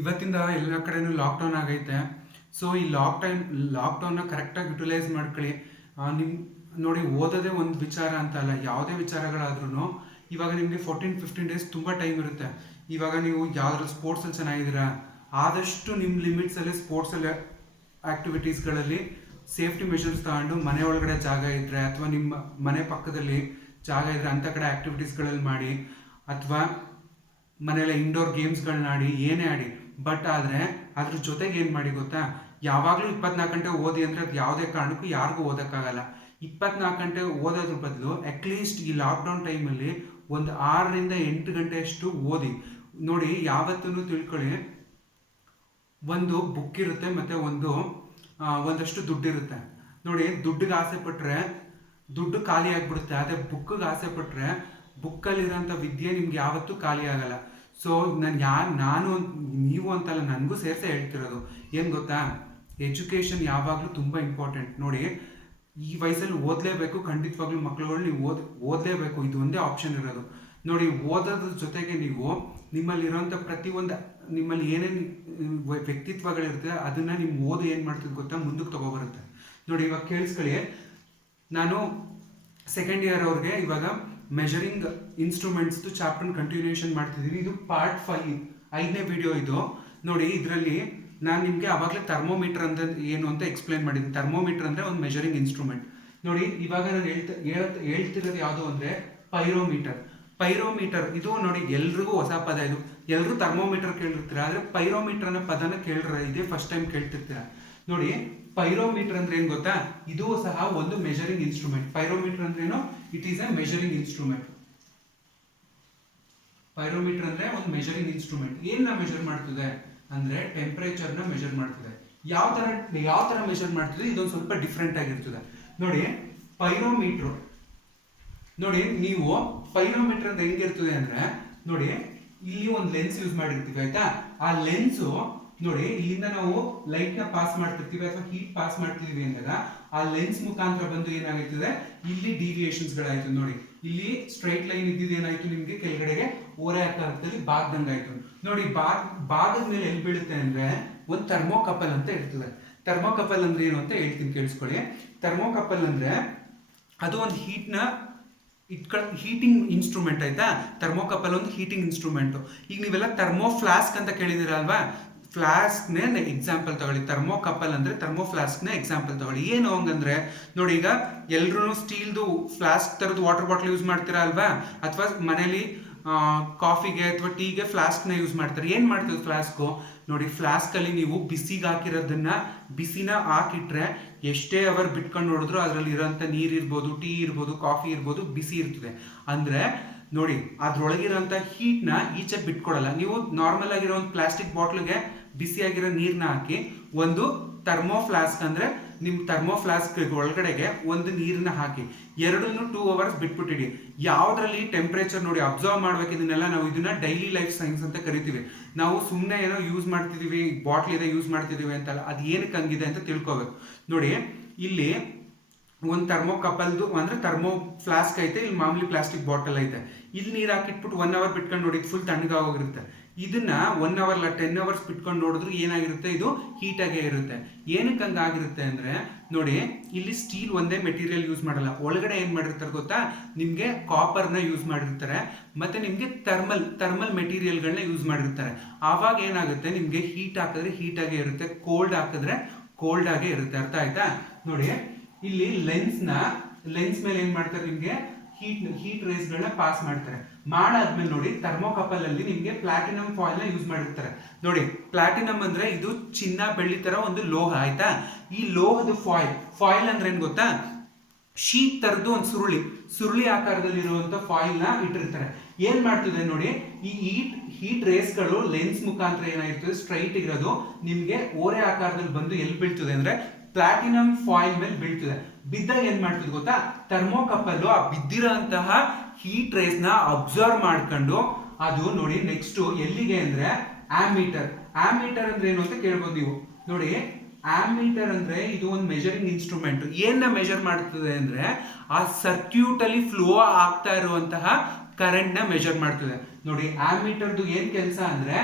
ಇವತ್ತಿಂದ ಎಲ್ಲ ಕಡೆನೂ ಲಾಕ್ಡೌನ್ ಆಗೈತೆ. ಸೊ ಈ ಲಾಕ್ಡೌನ್ನ ಕರೆಕ್ಟಾಗಿ ಯುಟಿಲೈಸ್ ಮಾಡ್ಕೊಳ್ಳಿ. ನಿಮ್ಮ ನೋಡಿ, ಓದೋದೇ ಒಂದು ವಿಚಾರ ಅಂತ ಅಲ್ಲ, ಯಾವುದೇ ವಿಚಾರಗಳಾದ್ರೂ ಇವಾಗ ನಿಮಗೆ 14-15 ಡೇಸ್ ತುಂಬ ಟೈಮ್ ಇರುತ್ತೆ. ಇವಾಗ ನೀವು ಯಾವ್ದಾದ್ರು ಸ್ಪೋರ್ಟ್ಸಲ್ಲಿ ಚೆನ್ನಾಗಿದ್ದೀರಾ, ಆದಷ್ಟು ನಿಮ್ಮ ಲಿಮಿಟ್ಸಲ್ಲಿ ಸ್ಪೋರ್ಟ್ಸಲ್ಲಿ ಆ್ಯಕ್ಟಿವಿಟೀಸ್ಗಳಲ್ಲಿ ಸೇಫ್ಟಿ ಮೆಷರ್ಸ್ ತಗೊಂಡು ಮನೆ ಒಳಗಡೆ ಜಾಗ ಇದ್ದರೆ ಅಥವಾ ನಿಮ್ಮ ಮನೆ ಪಕ್ಕದಲ್ಲಿ ಜಾಗ ಇದ್ದರೆ ಅಂಥ ಕಡೆ ಆ್ಯಕ್ಟಿವಿಟೀಸ್ಗಳಲ್ಲಿ ಮಾಡಿ, ಅಥವಾ ಮನೇಲಿ ಇಂಡೋರ್ ಗೇಮ್ಸ್ಗಳನ್ನ ಆಡಿ, ಏನೇ ಆಡಿ. ಬಟ್ ಆದರೆ ಅದ್ರ ಜೊತೆಗೆ ಏನು ಮಾಡಿ ಗೊತ್ತಾ, ಯಾವಾಗಲೂ 24 ಗಂಟೆ ಓದಿ ಅಂದರೆ ಅದು ಯಾವುದೇ ಕಾರಣಕ್ಕೂ ಯಾರಿಗೂ ಓದೋಕ್ಕಾಗಲ್ಲ. 24 ಗಂಟೆ ಓದೋದ್ರ ಬದಲು ಅಟ್ಲೀಸ್ಟ್ ಈ ಲಾಕ್ಡೌನ್ ಟೈಮಲ್ಲಿ ಒಂದು 6 ರಿಂದ 8 ಗಂಟೆಯಷ್ಟು ಓದಿ ನೋಡಿ. ಯಾವತ್ತೂ ತಿಳ್ಕೊಳ್ಳಿ, ಒಂದು ಬುಕ್ ಇರುತ್ತೆ ಮತ್ತು ಒಂದಷ್ಟು ದುಡ್ಡಿರುತ್ತೆ ನೋಡಿ. ದುಡ್ಡಿಗೆ ಆಸೆ ಪಟ್ಟರೆ ದುಡ್ಡು ಖಾಲಿ ಆಗಿಬಿಡುತ್ತೆ, ಅದೇ ಬುಕ್ಕಿಗೆ ಆಸೆ ಪಟ್ಟರೆ ಬುಕ್ಕಲ್ಲಿರೋಂಥ ವಿದ್ಯೆ ನಿಮ್ಗೆ ಯಾವತ್ತೂ ಖಾಲಿ ಆಗಲ್ಲ. ಸೊ ನಾನು ನೀವು ಅಂತಲ್ಲ, ನನಗೂ ಸೇರಿಸೇ ಹೇಳ್ತಿರೋದು ಏನು ಗೊತ್ತಾ, ಎಜುಕೇಷನ್ ಯಾವಾಗಲೂ ತುಂಬ ಇಂಪಾರ್ಟೆಂಟ್ ನೋಡಿ. ಈ ವಯಸ್ಸಲ್ಲಿ ಓದಲೇಬೇಕು, ಖಂಡಿತವಾಗ್ಲೂ ಮಕ್ಳುಗಳು ನೀವು ಓದಲೇಬೇಕು, ಇದು ಒಂದೇ ಆಪ್ಷನ್ ಇರೋದು ನೋಡಿ. ಓದೋದ್ರ ಜೊತೆಗೆ ನೀವು ನಿಮ್ಮಲ್ಲಿರೋಂಥ ಪ್ರತಿಯೊಂದು, ನಿಮ್ಮಲ್ಲಿ ಏನೇನು ವ್ಯಕ್ತಿತ್ವಗಳಿರುತ್ತೆ ಅದನ್ನು ನಿಮ್ಮ ಓದು ಏನು ಮಾಡ್ತಿದ್ದು ಗೊತ್ತಾ, ಮುಂದಕ್ಕೆ ತೊಗೊಬರುತ್ತೆ ನೋಡಿ. ಇವಾಗ ಕೇಳಿಸ್ಕೊಳ್ಳಿ, ನಾನು ಸೆಕೆಂಡ್ ಇಯರ್ ಅವ್ರಿಗೆ ಇವಾಗ ಮೆಜರಿಂಗ್ ಇನ್ಸ್ಟ್ರೂಮೆಂಟ್ಸ್ದು ಚಾಪ್ಟರ್ ಕಂಟಿನ್ಯೂಷನ್ ಮಾಡ್ತಿದ್ದೀನಿ. ಇದು ಪಾರ್ಟ್ 5ನೇ ವಿಡಿಯೋ ಇದು ನೋಡಿ. ಇದರಲ್ಲಿ ನಾನು ನಿಮಗೆ ಆವಾಗಲೇ ಥರ್ಮೋಮೀಟರ್ ಅಂದರೆ ಏನು ಅಂತ ಎಕ್ಸ್ಪ್ಲೇನ್ ಮಾಡಿದ್ದೀನಿ. ಥರ್ಮೋಮೀಟರ್ ಅಂದರೆ ಒಂದು ಮೆಜರಿಂಗ್ ಇನ್ಸ್ಟ್ರೂಮೆಂಟ್ ನೋಡಿ. ಇವಾಗ ನಾನು ಹೇಳ್ತಿರೋದು ಯಾವುದು ಅಂದರೆ ಪೈರೋಮೀಟರ್. ಇದು ನೋಡಿ ಎಲ್ರಿಗೂ ಹೊಸ ಪದ, ಇದು ಎಲ್ಲರೂ ಥರ್ಮೋಮೀಟರ್ ಕೇಳಿರ್ತೀರ, ಆದರೆ ಪೈರೋಮೀಟರ್ ಅನ್ನೋ ಪದನ ಇದೇ ಫಸ್ಟ್ ಟೈಮ್ ಕೇಳ್ತಿರ್ತೀರ ನೋಡಿ. ಪೈರೋಮೀಟರ್ ಅಂದ್ರೆ ಏನು ಗೊತ್ತಾ, ಇದು ಸಹ ಒಂದು ಮೆಜರಿಂಗ್ ಇನ್ಸ್ಟ್ರೂಮೆಂಟ್. ಪೈರೋಮೀಟರ್ ಅಂದ್ರೆ ಏನು, it is a measuring instrument. Pyrometer ಅಂದ್ರೆ ಒಂದು ಮೆಜರಿಂಗ್ ಇನ್ಸ್ಟ್ರೂಮೆಂಟ್. ಏನ್ನ ಮೆಜರ್ ಮಾಡ್ತಿದೆ ಅಂದ್ರೆ ಟೆಂಪರೇಚರ್ನ ಮೆಜರ್ ಮಾಡ್ತಿದೆ. ಯಾವ ತರ ಮೆಜರ್ ಮಾಡ್ತಿದೆ, ಇದೊಂದು ಸ್ವಲ್ಪ ಡಿಫ್ರೆಂಟ್ ಆಗಿರ್ತದೆ ನೋಡಿ. ಪೈರೋಮೀಟರ್ ನೋಡಿ, ನೀವು ಪೈರೋಮೀಟರ್ ಅಂತ ಹೆಂಗಿರ್ತದೆ ಅಂದ್ರೆ ನೋಡಿ, ಇಲ್ಲಿ ಒಂದು ಲೆನ್ಸ್ ಯೂಸ್ ಮಾಡಿರ್ತೀವಿ ಆಯ್ತಾ. ಆ ಲೆನ್ಸು ನೋಡಿ, ಇಲ್ಲಿಂದ ನಾವು ಲೈಟ್ ನ ಪಾಸ್ ಮಾಡ್ತಿರ್ತೀವಿ ಅಥವಾ ಹೀಟ್ ಪಾಸ್ ಮಾಡ್ತಿದೀವಿ ಅಂದಾಗ ಆ ಲೆನ್ಸ್ ಮುಖಾಂತರ ಬಂದು ಏನಾಗ್ತದೆ, ಇಲ್ಲಿ ಡಿವಿಯೇಷನ್ಸ್ ಗಳಾಯ್ತು ನೋಡಿ. ಇಲ್ಲಿ ಸ್ಟ್ರೈಟ್ ಲೈನ್ ಇದ್ದಿದ್ದು ಏನಾಯ್ತು, ನಿಮ್ಗೆ ಕೆಳಗಡೆಗೆ ಓರೆ ಅರ್ಥದಲ್ಲಿ ಬಾಗ್ದಂಗಾಯ್ತು ನೋಡಿ. ಬಾಗದ ಮೇಲೆ ಎಲ್ಲಿ ಬೀಳುತ್ತೆ ಅಂದ್ರೆ ಒಂದು ಥರ್ಮೋಕಪಲ್ ಅಂತ ಇರ್ತದೆ. ಥರ್ಮೋಕಪಲ್ ಅಂದ್ರೆ ಏನು ಅಂತ ಹೇಳ್ತೀನಿ, ಕೇಳಿಸ್ಕೊಳ್ಳಿ. ಥರ್ಮೋಕಪಲ್ ಅಂದ್ರೆ ಅದು ಒಂದು ಹೀಟಿಂಗ್ ಇನ್ಸ್ಟ್ರೂಮೆಂಟ್ ಆಯ್ತಾ. ಥರ್ಮೋಕಪಲ್ ಒಂದು ಹೀಟಿಂಗ್ ಇನ್ಸ್ಟ್ರೂಮೆಂಟ್. ಈಗ ನೀವೆಲ್ಲ ಥರ್ಮೋ ಫ್ಲಾಸ್ಕ್ ಅಂತ ಕೇಳಿದಿರ ಅಲ್ವಾ, ಫ್ಲಾಸ್ಕ್ನೇ ಎಕ್ಸಾಂಪಲ್ ತಗೊಳ್ಳಿ. ಥರ್ಮೋಕಪಲ್ ಅಂದ್ರೆ ಥರ್ಮೋ ಫ್ಲಾಸ್ಕ್ನೇ ಎಕ್ಸಾಂಪಲ್ ತಗೊಳ್ಳಿ. ಏನು ಹಂಗಂದ್ರೆ ನೋಡಿ, ಈಗ ಎಲ್ಲರೂ ಸ್ಟೀಲ್ದು ಫ್ಲಾಸ್ಕ್ ತರದ್ದು ವಾಟರ್ ಬಾಟಲ್ ಯೂಸ್ ಮಾಡ್ತೀರಾ ಅಲ್ವಾ, ಅಥವಾ ಮನೇಲಿ ಕಾಫಿಗೆ ಅಥವಾ ಟೀಗೆ ಫ್ಲಾಸ್ಕ್ನ ಯೂಸ್ ಮಾಡ್ತಾರೆ. ಏನು ಮಾಡ್ತೀವಿ ಫ್ಲಾಸ್ಕು ನೋಡಿ, ಫ್ಲಾಸ್ಕಲ್ಲಿ ನೀವು ಬಿಸಿಗೆ ಹಾಕಿರೋದನ್ನ ಬಿಸಿನ ಹಾಕಿಟ್ರೆ ಎಷ್ಟೇ ಅವರ್ ಬಿಟ್ಕೊಂಡು ನೋಡಿದ್ರು ಅದರಲ್ಲಿ ಇರೋಂಥ ನೀರು ಇರ್ಬೋದು, ಟೀ ಇರ್ಬೋದು, ಕಾಫಿ ಇರ್ಬೋದು, ಬಿಸಿ ಇರ್ತದೆ. ಅಂದರೆ ನೋಡಿ, ಅದ್ರೊಳಗಿರೋಂಥ ಹೀಟ್ನ ಈಚೆ ಬಿಟ್ಕೊಡಲ್ಲ. ನೀವು ನಾರ್ಮಲ್ ಆಗಿರೋ ಒಂದು ಪ್ಲಾಸ್ಟಿಕ್ ಬಾಟ್ಲಿಗೆ ಬಿಸಿಯಾಗಿರೋ ನೀರನ್ನ ಹಾಕಿ ಒಂದು ಥರ್ಮೋ ಫ್ಲಾಸ್ಕ್ ಅಂದರೆ ನಿಮ್ಮ ಥರ್ಮೋ ಫ್ಲಾಸ್ಕ್ ಒಳಗಡೆಗೆ ಒಂದು ನೀರನ್ನ ಹಾಕಿ ಎರಡನ್ನೂ 2 ಅವರ್ಸ್ ಬಿಟ್ಬಿಟ್ಟಿಡಿ. ಯಾವುದ್ರಲ್ಲಿ ಟೆಂಪ್ರೇಚರ್ ನೋಡಿ ಅಬ್ಸರ್ವ್ ಮಾಡ್ಬೇಕು. ಇದನ್ನೆಲ್ಲ ನಾವು ಇದನ್ನ ಡೈಲಿ ಲೈಫ್ ಸೈನ್ಸ್ ಅಂತ ಕರಿತೀವಿ. ನಾವು ಸುಮ್ಮನೆ ಏನೋ ಯೂಸ್ ಮಾಡ್ತಿದೀವಿ, ಬಾಟ್ಲ್ ಇದೆ ಯೂಸ್ ಮಾಡ್ತಿದೀವಿ ಅಂತಲ್ಲ, ಅದು ಏನಕ್ಕೆ ಹಂಗಿದೆ ಅಂತ ತಿಳ್ಕೊಬೇಕು ನೋಡಿ. ಇಲ್ಲಿ ಒಂದು ಥರ್ಮೋಕಪಲ್ದು ಅಂದ್ರೆ ಥರ್ಮೋ ಫ್ಲಾಸ್ಕ್ ಐತೆ, ಇಲ್ಲಿ ಮಾಮೂಲಿ ಪ್ಲಾಸ್ಟಿಕ್ ಬಾಟಲ್ ಐತೆ. ಇಲ್ಲಿ ನೀರು ಹಾಕಿಟ್ಬಿಟ್ಟು 1 ಅವರ್ ಬಿಟ್ಕೊಂಡು ನೋಡಿ, ಫುಲ್ ತಣ್ಣಗಾಗೋಗಿರುತ್ತೆ. ಇದನ್ನ 1 ಅವರ್ ಅಲ್ಲ 10 ಅವರ್ಸ್ ಬಿಟ್ಕೊಂಡು ನೋಡಿದ್ರು ಏನಾಗಿರುತ್ತೆ, ಇದು ಹೀಟಾಗೇ ಇರುತ್ತೆ. ಏನಕ್ಕೆ ಹಂಗಾಗಿರುತ್ತೆ ಅಂದ್ರೆ ನೋಡಿ, ಇಲ್ಲಿ ಸ್ಟೀಲ್ ಒಂದೇ ಮೆಟೀರಿಯಲ್ ಯೂಸ್ ಮಾಡಲ್ಲ, ಒಳಗಡೆ ಏನ್ ಮಾಡಿರ್ತಾರೆ ಗೊತ್ತಾ, ನಿಮ್ಗೆ ಕಾಪರ್ನ ಯೂಸ್ ಮಾಡಿರ್ತಾರೆ, ಮತ್ತೆ ನಿಮ್ಗೆ ಥರ್ಮಲ್ ಮೆಟೀರಿಯಲ್ಗಳನ್ನ ಯೂಸ್ ಮಾಡಿರ್ತಾರೆ. ಆವಾಗ ಏನಾಗುತ್ತೆ, ನಿಮ್ಗೆ ಹೀಟ್ ಹಾಕಿದ್ರೆ ಹೀಟ್ ಆಗೇ ಇರುತ್ತೆ, ಕೋಲ್ಡ್ ಹಾಕಿದ್ರೆ ಕೋಲ್ಡ್ ಆಗೇ ಇರುತ್ತೆ. ಅರ್ಥ ಆಯ್ತಾ ನೋಡಿ. ಇಲ್ಲಿ ಲೆನ್ಸ್ ಮೇಲೆ ಏನ್ ಮಾಡ್ತಾರೆ, ನಿಮ್ಗೆ ಹೀಟ್ ರೇಸ್ ಗಳನ್ನ ಪಾಸ್ ಮಾಡ್ತಾರೆ. ಮಾಡಾದ್ಮೇಲೆ ನೋಡಿ, ಥರ್ಮೋಕಪಲ್ ಅಲ್ಲಿ ನಿಮ್ಗೆ ಪ್ಲಾಟಿನಂ ಫಾಯಿಲ್ ನ ಯೂಸ್ ಮಾಡಿರ್ತಾರೆ ನೋಡಿ. ಪ್ಲಾಟಿನಂ ಅಂದ್ರೆ ಇದು ಚಿನ್ನ ಬೆಳ್ಳಿ ತರ ಒಂದು ಲೋಹ ಆಯ್ತಾ. ಈ ಲೋಹದ ಫಾಯಿಲ್ ಅಂದ್ರೆ ಏನ್ ಗೊತ್ತಾ, ಶೀಟ್ ತರದ್ದು ಒಂದು ಸುರುಳಿ ಆಕಾರದಲ್ಲಿ ಇರುವಂತ ಫಾಯಿಲ್ ನ ಇಟ್ಟಿರ್ತಾರೆ. ಏನ್ ಮಾಡ್ತಿದೆ ನೋಡಿ, ಈ ಹೀಟ್ ರೇಸ್ ಗಳು ಲೆನ್ಸ್ ಮುಖಾಂತರ ಏನಾಗಿರ್ತದೆ, ಸ್ಟ್ರೈಟ್ ಇರೋದು ನಿಮ್ಗೆ ಓರೆ ಆಕಾರದಲ್ಲಿ ಬಂದು ಎಲ್ಲಿ ಬೀಳ್ತದೆ ಅಂದ್ರೆ ಪ್ಲಾಟಿನಂ ಫಾಯಿಲ್ ಮೇಲೆ ಬೀಳ್ತದೆ. ಬಿದ್ದಾಗ ಏನ್ ಮಾಡ್ತದೆ ಗೊತ್ತಾ, ಥರ್ಮೋಕಪಲ್ ಆ ಬಿದ್ದಿರೋಂತಹ ಹೀಟ್ ರೇಸ್ ನ ಅಬ್ಸರ್ವ್ ಮಾಡ್ಕೊಂಡು ಅದು ನೋಡಿ ನೆಕ್ಸ್ಟ್ ಎಲ್ಲಿಗೆ ಅಂದ್ರೆ ಆಮೀಟರ್ ಅಂದ್ರೆ ಏನು ಅಂತ ಕೇಳ್ಬೋದು ನೀವು ನೋಡಿ. ಆಮೀಟರ್ ಅಂದ್ರೆ ಇದು ಒಂದು ಮೆಜರಿಂಗ್ ಇನ್ಸ್ಟ್ರೂಮೆಂಟ್. ಏನ ಮೆಜರ್ ಮಾಡ್ತದೆ ಅಂದ್ರೆ ಆ ಸರ್ಕ್ಯೂಟ್ ಅಲ್ಲಿ ಫ್ಲೋ ಆಗ್ತಾ ಇರುವಂತಹ ಕರೆಂಟ್ ನ ಮೆಜರ್ ಮಾಡ್ತದೆ. ನೋಡಿ ಆಮೀಟರ್ದು ಏನ್ ಕೆಲಸ ಅಂದ್ರೆ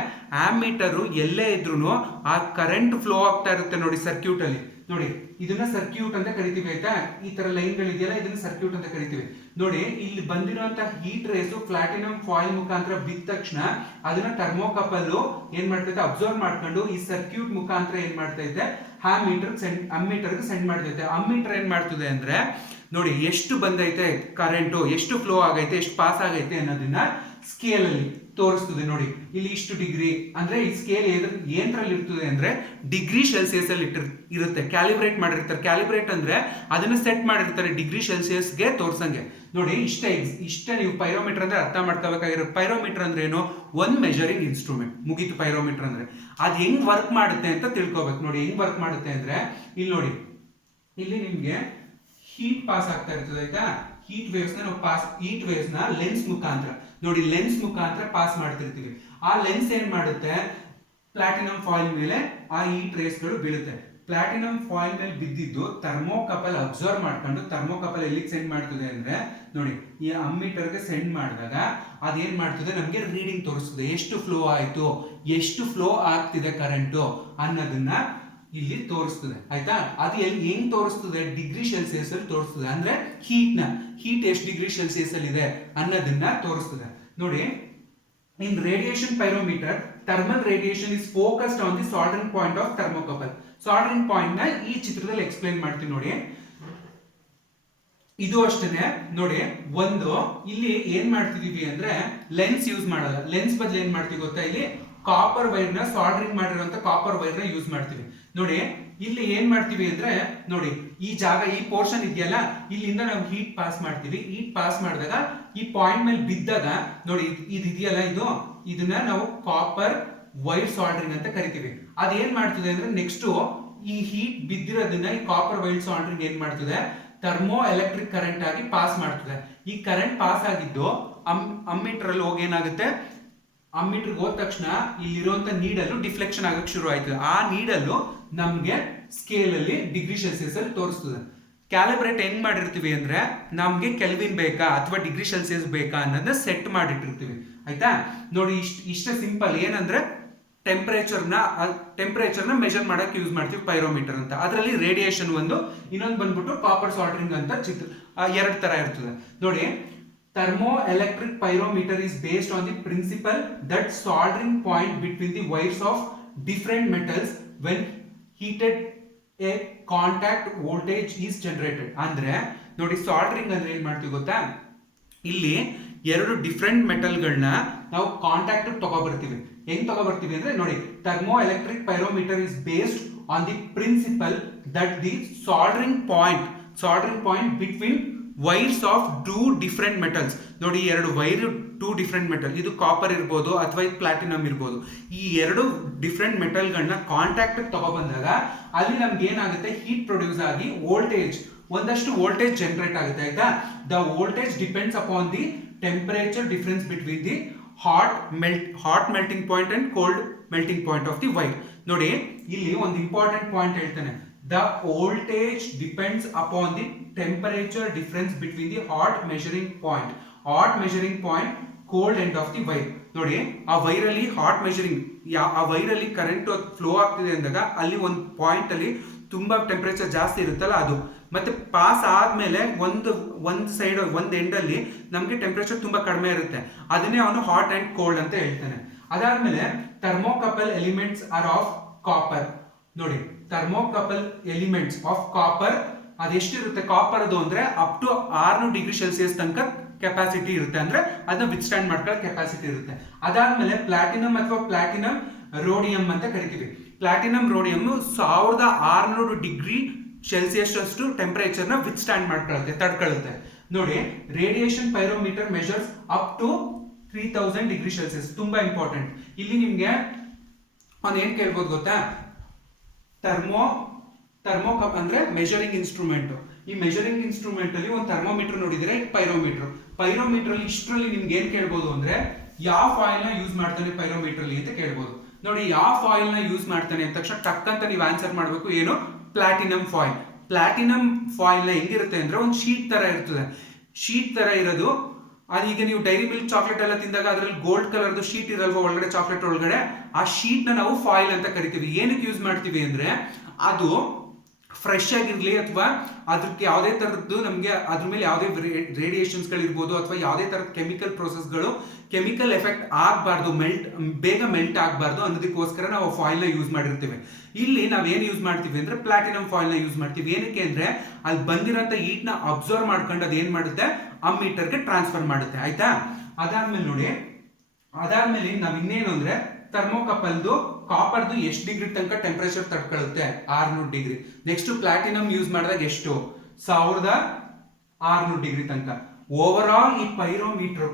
ಆಮೀಟರ್ ಎಲ್ಲೇ ಇದ್ರೂ ಆ ಕರೆಂಟ್ ಫ್ಲೋ ಆಗ್ತಾ ಇರುತ್ತೆ ನೋಡಿ ಸರ್ಕ್ಯೂಟ್ ಅಲ್ಲಿ. ನೋಡಿ ಇದನ್ನ ಸರ್ಕ್ಯೂಟ್ ಅಂತ ಕರಿತೀವಿ ಆಯ್ತಾ. ಈ ತರ ಲೈನ್ ಗಳಿದೆಯಲ್ಲ ಇದನ್ನ ಸರ್ಕ್ಯೂಟ್ ಅಂತ ಕರಿತೀವಿ. ನೋಡಿ ಇಲ್ಲಿ ಬಂದಿರುವಂತಹ ಹೀಟ್ ರೇಸ್ ಪ್ಲಾಟಿನಂ ಫಾಯಿಲ್ ಮುಖಾಂತರ ಬಿದ್ದ ತಕ್ಷಣ ಅದನ್ನ ಥರ್ಮೋಕಪಲ್ ಏನ್ ಮಾಡ್ತೈತೆ ಅಬ್ಸರ್ವ್ ಮಾಡ್ಕೊಂಡು ಈ ಸರ್ಕ್ಯೂಟ್ ಮುಖಾಂತರ ಏನ್ ಮಾಡ್ತೈತೆ ಅಮ್ಮೀಟರ್ ಸೆಂಡ್ ಮಾಡ್ತೈತೆ. ಅಮ್ಮೀಟರ್ ಏನ್ ಮಾಡ್ತದೆ ಅಂದ್ರೆ ನೋಡಿ ಎಷ್ಟು ಬಂದೈತೆ ಕರೆಂಟು, ಎಷ್ಟು ಫ್ಲೋ ಆಗೈತೆ, ಎಷ್ಟು ಪಾಸ್ ಆಗೈತೆ ಅನ್ನೋದನ್ನ ಸ್ಕೇಲ್ ಅಲ್ಲಿ ತೋರಿಸ್ತದೆ. ನೋಡಿ ಇಲ್ಲಿ ಇಷ್ಟು ಡಿಗ್ರಿ ಅಂದ್ರೆ ಈ ಸ್ಕೇಲ್ ಏನ್ರಲ್ಲಿ ಇರ್ತದೆ ಅಂದ್ರೆ ಡಿಗ್ರಿ ಸೆಲ್ಸಿಯಸ್ ಅಲ್ಲಿ ಇರುತ್ತೆ. ಕ್ಯಾಲಿಬ್ರೇಟ್ ಮಾಡಿರ್ತಾರೆ. ಕ್ಯಾಲಿಬ್ರೇಟ್ ಅಂದ್ರೆ ಅದನ್ನ ಸೆಟ್ ಮಾಡಿರ್ತಾರೆ ಡಿಗ್ರಿ ಸೆಲ್ಸಿಯಸ್ಗೆ ತೋರ್ಸಂಗೆ. ನೋಡಿ ಇಷ್ಟ ನೀವು ಪೈರೋಮೀಟರ್ ಅಂದ್ರೆ ಅರ್ಥ ಮಾಡ್ಕೋಬೇಕಾಗಿರೋ. ಪೈರೋಮೀಟರ್ ಅಂದ್ರೆ ಏನು? One measuring instrument. ಮುಗೀತು ಪೈರೋಮೀಟರ್ ಅಂದ್ರೆ. ಅದು ಹೆಂಗ್ ವರ್ಕ್ ಮಾಡುತ್ತೆ ಅಂತ ತಿಳ್ಕೊಬೇಕು. ನೋಡಿ ಹೆಂಗ್ ವರ್ಕ್ ಮಾಡುತ್ತೆ ಅಂದ್ರೆ ಇಲ್ಲಿ ನೋಡಿ, ಇಲ್ಲಿ ನಿಮ್ಗೆ ಹೀಟ್ ಪಾಸ್ ಆಗ್ತಾ ಇರ್ತದೆ ಆಯ್ತಾ. ಹೀಟ್ ವೇವ್ಸ್ ನ ಲೆನ್ಸ್ ಮುಖಾಂತರ ನೋಡಿ ಲೆನ್ಸ್ ಮುಖಾಂತರ ಪಾಸ್ ಮಾಡ್ತಿರ್ತೀವಿ. ಆ ಲೆನ್ಸ್ ಏನ್ ಮಾಡುತ್ತೆ ಪ್ಲಾಟಿನಂ ಫಾಯಿಲ್ ಮೇಲೆ ಆ ಹೀಟ್ ರೇಸ್ ಗಳು ಬೀಳುತ್ತೆ. ಪ್ಲಾಟಿನಂ ಫಾಯಿಲ್ ಮೇಲೆ ಬಿದ್ದಿದ್ದು ಥರ್ಮೋಕಪಲ್ ಅಬ್ಸರ್ವ್ ಮಾಡ್ಕೊಂಡು ಥರ್ಮೋಕಪಲ್ ಎಲ್ಲಿಗೆ ಸೆಂಡ್ ಮಾಡ್ತದೆ ಅಂದ್ರೆ ನೋಡಿ ಈ ಅಮ್ಮೀಟರ್ಗೆ ಸೆಂಡ್ ಮಾಡಿದಾಗ ಅದೇನ್ ಮಾಡ್ತದೆ ನಮ್ಗೆ ರೀಡಿಂಗ್ ತೋರಿಸ್ತದೆ. ಎಷ್ಟು ಫ್ಲೋ ಆಯ್ತು, ಎಷ್ಟು ಫ್ಲೋ ಆಗ್ತಿದೆ ಕರೆಂಟು ಅನ್ನೋದನ್ನ ಇಲ್ಲಿ ತೋರಿಸ್ತದೆ ಆಯ್ತಾ. ಅದು ಹೆಂಗ್ ತೋರಿಸ್ತದೆ? ಡಿಗ್ರಿ ಸೆಲ್ಸಿಯಸ್ ಅಲ್ಲಿ ತೋರಿಸ್ತದೆ. ಅಂದ್ರೆ ಹೀಟ್ ಎಷ್ಟು ಡಿಗ್ರಿ ಸೆಲ್ಸಿಯಸ್ ಅಲ್ಲಿ ಇದೆ ಅನ್ನೋದನ್ನ ತೋರಿಸ್ತದೆ. ನೋಡಿ in radiation pyrometer thermal radiation is focused on the soldering point of thermocouple. Soldering point ನ ಈ ಚಿತ್ರದಲ್ಲಿ ಎಕ್ಸ್ಪ್ಲೈನ್ ಮಾಡ್ತೀನಿ ನೋಡಿ. ಇದು ಅಷ್ಟೇನೆ ನೋಡಿ, ಒಂದು ಇಲ್ಲಿ ಏನ್ ಮಾಡ್ತಿದೀವಿ ಅಂದ್ರೆ ಲೆನ್ಸ್ ಯೂಸ್ ಮಾಡಲ್ಲ. ಲೆನ್ಸ್ ಬದಲು ಏನ್ ಮಾಡ್ತೀವಿ ಗೊತ್ತಾ? ಇಲ್ಲಿ ಕಾಪರ್ ವೈರ್ ನ ಸಾಲ್ಡರಿಂಗ್ ಮಾಡಿರುವಂತ ಕಾಪರ್ ವೈರ್ ನ ಯೂಸ್ ಮಾಡ್ತೀವಿ. ನೋಡಿ ಇಲ್ಲಿ ಏನ್ ಮಾಡ್ತೀವಿ ಅಂದ್ರೆ ನೋಡಿ ಈ ಜಾಗ ಈ ಪೋರ್ಷನ್ ಇದೆಯಲ್ಲ ಇಲ್ಲಿಂದ ನಾವು ಹೀಟ್ ಪಾಸ್ ಮಾಡ್ತೀವಿ. ಹೀಟ್ ಪಾಸ್ ಮಾಡಿದಾಗ ಈ ಪಾಯಿಂಟ್ ಮೇಲೆ ಬಿದ್ದಾಗ ನೋಡಿ ಇದು ಇದೆಯಲ್ಲ ಇದನ್ನ ನಾವು ಕಾಪರ್ ವೈರ್ ಸಾಲ್ಡರಿಂಗ್ ಅಂತ ಕರಿತೀವಿ. ಅದೇನ್ ಮಾಡ್ತದೆ ಅಂದ್ರೆ ನೆಕ್ಸ್ಟ್ ಈ ಹೀಟ್ ಬಿದ್ದಿರೋದನ್ನ ಈ ಕಾಪರ್ ವೈರ್ ಸಾಲ್ಡರಿಂಗ್ ಏನ್ ಮಾಡ್ತದೆ ಥರ್ಮೋ ಎಲೆಕ್ಟ್ರಿಕ್ ಕರೆಂಟ್ ಆಗಿ ಪಾಸ್ ಮಾಡ್ತದೆ. ಈ ಕರೆಂಟ್ ಪಾಸ್ ಆಗಿದ್ದು ಅಮ್ಮೀಟರ್ ಅಲ್ಲಿ ಹೋಗಿ ಏನಾಗುತ್ತೆ, ಅಮ್ಮೀಟರ್ ಹೋದ ತಕ್ಷಣ ಇಲ್ಲಿರುವಂತ ನೀಡಲು ಡಿಫ್ಲೆಕ್ಷನ್ ಆಗಕ್ಕೆ ಶುರು ಆಯ್ತದೆ. ಆ ನೀಡಲು ನಮ್ಗೆ ಸ್ಕೇಲ್ ಅಲ್ಲಿ ಡಿಗ್ರಿ ಸೆಲ್ಸಿಯಸ್ ಅಲ್ಲಿ ತೋರಿಸ್ತದೆ. ಕ್ಯಾಲಿಬ್ರೇಟ್ ಹೆಂಗ್ ಮಾಡಿರ್ತೀವಿ ಅಂದ್ರೆ ನಮ್ಗೆ ಕೆಲ್ವಿನ್ ಬೇಕಾ ಅಥವಾ ಡಿಗ್ರಿ ಸೆಲ್ಸಿಯಸ್ ಬೇಕಾ ಅನ್ನೋದನ್ನ ಸೆಟ್ ಮಾಡಿಟ್ಟಿರ್ತೀವಿ ಆಯ್ತಾ. ನೋಡಿ ಇಷ್ಟ ಸಿಂಪಲ್. ಏನಂದ್ರೆ ಟೆಂಪರೇಚರ್ನ ಮೆಜರ್ ಮಾಡಕ್ಕೆ ಯೂಸ್ ಮಾಡ್ತೀವಿ ಪೈರೋಮೀಟರ್ ಅಂತ. ಅದರಲ್ಲಿ ರೇಡಿಯೇಷನ್ ಒಂದು, ಇನ್ನೊಂದು ಬಂದ್ಬಿಟ್ಟು ಕಾಪರ್ ಸಾಲ್ಡರಿಂಗ್ ಅಂತ ಎರಡು ತರ ಇರ್ತದೆ. ನೋಡಿ thermoelectric pyrometer is based on the principle that soldering point between the wires of different metals when heated a contact voltage is generated. ಅಂದ್ರೆ ನೋಡಿ ಸಾಲ್ಡರಿಂಗ್ ಅಂದ್ರೆ ಏನ್ ಮಾಡ್ತೀವಿ ಗೊತ್ತಾ? ಇಲ್ಲಿ ಎರಡು ಡಿಫ್ರೆಂಟ್ ಮೆಟಲ್ಗಳನ್ನ ನಾವು ಕಾಂಟ್ಯಾಕ್ಟ್ ತಗೊಬರ್ತೀವಿ. ಹೆಂಗ್ ತಗೊಬರ್ತೀವಿ ಅಂದ್ರೆ ನೋಡಿ thermo electric pyrometer is based on the principle that the soldering point between wires of two different metals. ನೋಡಿ ಎರಡು ವೈರ್ ಟೂ ಡಿಫ್ರೆಂಟ್ ಮೆಟಲ್, ಇದು ಕಾಪರ್ ಇರ್ಬೋದು ಅಥವಾ ಇದು ಪ್ಲಾಟಿನಮ್ ಇರ್ಬೋದು. ಈ ಎರಡು ಡಿಫ್ರೆಂಟ್ ಮೆಟಲ್ಗಳನ್ನ ಕಾಂಟ್ಯಾಕ್ಟ್ ತಗೊಬಂದಾಗ ಅಲ್ಲಿ ನಮ್ಗೆ ಏನಾಗುತ್ತೆ, ಹೀಟ್ ಪ್ರೊಡ್ಯೂಸ್ ಆಗಿ ಒಂದಷ್ಟು ವೋಲ್ಟೇಜ್ ಜನರೇಟ್ ಆಗುತ್ತೆ ಆಯ್ತಾ. The voltage depends upon the temperature difference between the hot melting point and cold melting point of the wire. ನೋಡಿ ಇಲ್ಲಿ ಒಂದು ಇಂಪಾರ್ಟೆಂಟ್ ಪಾಯಿಂಟ್ ಹೇಳ್ತಾನೆ. The voltage depends upon the temperature difference between the hot measuring point, cold end of the wire. ನೋಡಿ ಆ wire ಅಲ್ಲಿ ಆ wire ಅಲ್ಲಿ current flow ಆಗ್ತಿದೆ ಅಂದಾಗ ಅಲ್ಲಿ ಒಂದು ಪಾಯಿಂಟ್ ಅಲ್ಲಿ ತುಂಬಾ ಟೆಂಪರೇಚರ್ ಜಾಸ್ತಿ ಇರುತ್ತಲ್ಲ ಅದು, ಮತ್ತೆ ಪಾಸ್ ಆದ್ಮೇಲೆ ಒಂದು ಎಂಡ್ ಅಲ್ಲಿ ನಮ್ಗೆ ಟೆಂಪರೇಚರ್ ತುಂಬಾ ಕಡಿಮೆ ಇರುತ್ತೆ. ಅದನ್ನೇ ಅವನು ಹಾಟ್ ಅಂಡ್ ಕೋಲ್ಡ್ ಅಂತ ಹೇಳ್ತಾನೆ. ಅದಾದ್ಮೇಲೆ thermocouple elements are of copper. ನೋಡಿ ಥರ್ಮೋಕಪಲ್ ಎಲಿಮೆಂಟ್ಸ್ ಆಫ್ ಕಾಪರ್ ಅದೆಷ್ಟಿರುತ್ತೆ ಕಾಪರ್ ಅದು ಅಂದ್ರೆ ಅಪ್ ಟು 600 ಡಿಗ್ರಿ ಸೆಲ್ಸಿಯಸ್ ತನಕ ಕೆಪಾಸಿಟಿ ಇರುತ್ತೆ. ಅಂದ್ರೆ ಅದನ್ನ ವಿತ್ಸ್ಟ್ಯಾಂಡ್ ಮಾಡ್ಕೊಳ್ಳೋ ಕೆಪಾಸಿಟಿ ಇರುತ್ತೆ. ಅದಾದ್ಮೇಲೆ ಪ್ಲಾಟಿನಮ್ ಅಥವಾ ಪ್ಲಾಟಿನಮ್ ರೋಡಿಯಂ ಅಂತ ಕರಿತೀವಿ. ಪ್ಲಾಟಿನಮ್ ರೋಡಿಯಂ 1600 ಡಿಗ್ರಿ ಸೆಲ್ಸಿಯಸ್ ಅಷ್ಟು ಟೆಂಪರೇಚರ್ ನ ವಿತ್ಸ್ಟ್ಯಾಂಡ್ ತಡ್ಕೊಳ್ಳುತ್ತೆ. ನೋಡಿ radiation pyrometer measures up to 3000 degree Celsius. ತುಂಬಾ ಇಂಪಾರ್ಟೆಂಟ್. ಇಲ್ಲಿ ನಿಮ್ಗೆ ಏನ್ ಕೇಳ್ಬೋದು ಗೊತ್ತಾ? ಥರ್ಮೋಕಪ್ ಅಂದ್ರೆ ಮೆಜರಿಂಗ್ ಇನ್ಸ್ಟ್ರೂಮೆಂಟ್. ಈ ಮೆಜರಿಂಗ್ ಇನ್ಸ್ಟ್ರೂಮೆಂಟ್ ಅಲ್ಲಿ ಒಂದು ಥರ್ಮೋಮೀಟರ್ ನೋಡಿದ್ರೆ ಪೈರೋಮೀಟರ್ ಅಲ್ಲಿ ಇಷ್ಟರಲ್ಲಿ ನಿಮ್ಗೆ ಏನ್ ಕೇಳ್ಬೋದು ಅಂದ್ರೆ ಯಾವ ಫಾಯಿಲ್ ನ ಯೂಸ್ ಮಾಡ್ತಾನೆ ಪೈರೋಮೀಟರ್ ಅಲ್ಲಿ ಅಂತ ಕೇಳ್ಬೋದು. ನೋಡಿ ಯಾವ ಫಾಯಿಲ್ ನ ಯೂಸ್ ಮಾಡ್ತಾನೆ ಅಂತ ತಕ್ಷಣ ಟಕ್ ಅಂತ ನೀವು ಆನ್ಸರ್ ಮಾಡಬೇಕು. ಏನು? Platinum foil. ಪ್ಲಾಟಿನಮ್ ಫಾಯಿಲ್ ನ ಹೆಂಗಿರುತ್ತೆ ಅಂದ್ರೆ ಒಂದು ಶೀಟ್ ತರ ಇರ್ತದೆ. ಶೀಟ್ ತರ ಇರೋದು ಅದೀಗ ನೀವು ಡೈರಿ ಮಿಲ್ಕ್ ಚಾಕ್ಲೇಟ್ ಎಲ್ಲ ತಿಂದಾಗ ಅದರಲ್ಲಿ ಗೋಲ್ಡ್ ಕಲರ್ದು ಶೀಟ್ ಇರಲ್ವಾ ಒಳಗಡೆ, ಚಾಕ್ಲೇಟ್ ಒಳಗಡೆ, ಆ ಶೀಟ್ ನ ನಾವು ಫಾಯಿಲ್ ಅಂತ ಕರಿತೀವಿ. ಏನಕ್ಕೆ ಯೂಸ್ ಮಾಡ್ತೀವಿ ಅಂದ್ರೆ ಅದು ಫ್ರೆಶ್ ಆಗಿರ್ಲಿ ಅಥವಾ ಅದಕ್ಕೆ ಯಾವುದೇ ತರದ್ದು ನಮಗೆ ಅದ್ರ ಮೇಲೆ ಯಾವುದೇ ರೇಡಿಯೇಷನ್ಸ್ಗಳಿರ್ಬೋದು ಅಥವಾ ಯಾವುದೇ ತರದ ಕೆಮಿಕಲ್ ಪ್ರೋಸೆಸ್ಗಳು, ಕೆಮಿಕಲ್ ಎಫೆಕ್ಟ್ ಆಗಬಾರ್ದು, ಬೇಗ ಮೆಲ್ಟ್ ಆಗಬಾರ್ದು ಅನ್ನೋದಕ್ಕೋಸ್ಕರ ನಾವು ಫಾಯಿಲ್ ನ ಯೂಸ್ ಮಾಡಿರ್ತೀವಿ. ಇಲ್ಲಿ ನಾವೇನು ಯೂಸ್ ಮಾಡ್ತೀವಿ ಅಂದ್ರೆ ಪ್ಲಾಟಿನಂ ಫಾಯಿಲ್ ನ ಯೂಸ್ ಮಾಡ್ತೀವಿ. ಏನಕ್ಕೆ ಅಂದ್ರೆ ಅಲ್ಲಿ ಬಂದಿರೋಂಥ ಹೀಟ್ ನ ಅಬ್ಸರ್ವ್ ಮಾಡ್ಕೊಂಡು ಅದು ಏನ್ ಮಾಡುತ್ತೆ, ಅಮ್ಮೀಟರ್ಗೆ ಟ್ರಾನ್ಸ್ಫರ್ ಮಾಡುತ್ತೆ. ಆಯ್ತಾ? ಅದಾದ್ಮೇಲೆ ನೋಡಿ, ಅದಾದ್ಮೇಲೆ ನಾವ್ ಇನ್ನೇನು ಅಂದ್ರೆ ಥರ್ಮೋಕಪಲ್ದು ಕಾಪರ್ದು ಎಷ್ಟು ಡಿಗ್ರಿ ತನಕ ಟೆಂಪರೇಚರ್ ತಡ್ಕೊಳ್ಳುತ್ತೆ, 600 ಡಿಗ್ರಿ. ನೆಕ್ಸ್ಟ್ ಪ್ಲಾಟಿನಂ ಯೂಸ್ ಮಾಡಿದಾಗ ಎಷ್ಟು, 1600 ಡಿಗ್ರಿ ತನಕ. ಓವರ್ ಆಲ್ ಈ ಪೈರೋಮೀಟರ್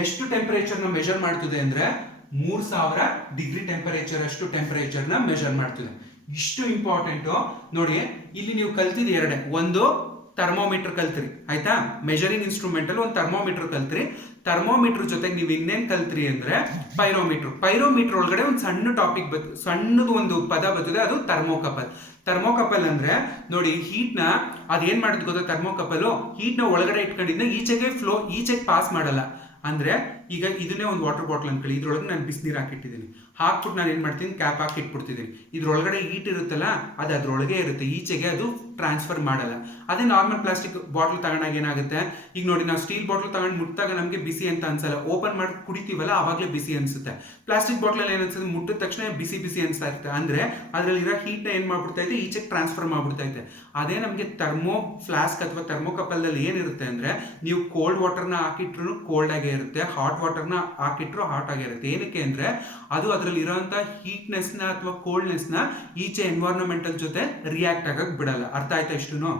ಎಷ್ಟು ಟೆಂಪರೇಚರ್ ನ ಮೆಜರ್ ಮಾಡ್ತಿದೆ ಅಂದ್ರೆ 3000 ಡಿಗ್ರಿ ಟೆಂಪರೇಚರ್ ಅಷ್ಟು ಟೆಂಪರೇಚರ್ ನ ಮೆಜರ್ ಮಾಡ್ತಿದೆ. ಇಷ್ಟು ಇಂಪಾರ್ಟೆಂಟ್ ನೋಡಿ. ಇಲ್ಲಿ ನೀವು ಕಲ್ತಿದ್ ಎರಡೇ, ಒಂದು ಥರ್ಮೋಮೀಟರ್ ಕಲ್ತ್ರಿ, ಆಯ್ತಾ, ಮೆಜರಿಂಗ್ ಇನ್ಸ್ಟ್ರೂಮೆಂಟ್ ಅಲ್ಲಿ ಒಂದು ಥರ್ಮೋಮೀಟರ್ ಕಲ್ತ್ರಿ. ಥರ್ಮೋಮೀಟರ್ ಜೊತೆಗೆ ನೀವು ಇನ್ನೇನ್ ಕಲ್ತ್ರಿ ಅಂದ್ರೆ ಪೈರೋಮೀಟರ್ ಒಳಗಡೆ ಒಂದು ಸಣ್ಣ ಟಾಪಿಕ್ ಸಣ್ಣದು ಒಂದು ಪದ ಬರ್ತದೆ, ಅದು ಥರ್ಮೋಕಪಲ್ ಅಂದ್ರೆ ನೋಡಿ, ಹೀಟ್ ನ ಅದೇನ್ ಮಾಡುತ್ತೆ ಗೊತ್ತಾ, ಥರ್ಮೋಕಪಲ್ ಹೀಟ್ ನ ಒಳಗಡೆ ಇಟ್ಕೊಂಡಿದ್ದ ಈಚೆಗೆ ಪಾಸ್ ಮಾಡಲ್ಲ. ಅಂದ್ರೆ ಈಗ ಇದನ್ನೇ ಒಂದು ವಾಟರ್ ಬಾಟಲ್ ಅನ್ಕೊಳ್ಳಿ, ಇದ್ರೊಳಗೆ ನಾನು ಬಿಸಿನೀರು ಹಾಕಿಟ್ಟಿದ್ದೀನಿ, ಹಾಕ್ಬಿಟ್ಟು ನಾನು ಏನ್ ಮಾಡ್ತೀನಿ, ಕ್ಯಾಪ್ ಹಾಕಿ ಇಟ್ಬಿಡ್ತಿದ್ದೀನಿ. ಇದ್ರೊಳಗಡೆ ಹೀಟ್ ಇರುತ್ತಲ್ಲ, ಅದು ಅದ್ರೊಳಗೆ ಇರುತ್ತೆ, ಈಚೆಗೆ ಅದು ಟ್ರಾನ್ಸ್ಫರ್ ಮಾಡಲ್ಲ. ಅದೇ ನಾರ್ಮಲ್ ಪ್ಲಾಸ್ಟಿಕ್ ಬಾಟಲ್ ತಗೊಂಡಾಗ ಏನಾಗುತ್ತೆ, ಈಗ ನೋಡಿ ನಾವು ಸ್ಟೀಲ್ ಬಾಟಲ್ ತಗೊಂಡು ಮುಟ್ಟಾಗ ನಮಗೆ ಬಿಸಿ ಅಂತ ಅನ್ಸಲ್ಲ, ಓಪನ್ ಮಾಡಿ ಕುಡಿತೀವಲ್ಲ ಆವಾಗಲೇ ಬಿಸಿ ಅನ್ಸುತ್ತೆ. ಪ್ಲಾಸ್ಟಿಕ್ ಬಾಟಲ್ ಅಲ್ಲಿ ಏನ್ಸುತ್ತೆ, ಮುಟ್ಟಿದ ತಕ್ಷಣ ಬಿಸಿ ಅನ್ಸ್ತಾ ಇರುತ್ತೆ. ಅಂದ್ರೆ ಅದರಲ್ಲಿರೋ ಹೀಟ್ ನ ಏನ್ ಮಾಡ್ಬಿಡ್ತಾ ಇದೆ, ಈಚೆಗೆ ಟ್ರಾನ್ಸ್ಫರ್ ಮಾಡ್ಬಿಡ್ತಾ ಇದೆ. ಅದೇ ನಮಗೆ ಥರ್ಮೋ ಫ್ಲಾಸ್ಕ್ ಅಥವಾ ಥರ್ಮೋಕಪಲ್ದಲ್ಲಿ ಏನಿರುತ್ತೆ ಅಂದ್ರೆ, ನೀವು ಕೋಲ್ಡ್ ವಾಟರ್ನ ಹಾಕಿಟ್ರು ಕೋಲ್ಡ್ ಆಗೇ ಇರುತ್ತೆ, ಹಾಟ್ ವಾಟರ್ನ ಹಾಕಿಟ್ರು ಹಾಟ್ ಆಗಿರುತ್ತೆ. ಏನಕ್ಕೆ ಅಂದ್ರೆ ಅದು ಅದರಲ್ಲಿ ಇರೋಂಥ ಹೀಟ್ನೆಸ್ ನ ಅಥವಾ ಕೋಲ್ಡ್ನೆಸ್ ನ ಈಚೆ ಎನ್ವೈರನ್ಮೆಂಟಲ್ ಜೊತೆ ರಿಯಾಕ್ಟ್ ಆಗಕ್ ಬಿಡಲ್ಲ. ಅರ್ಥ ಆಯ್ತಾ ಇಷ್ಟುನು?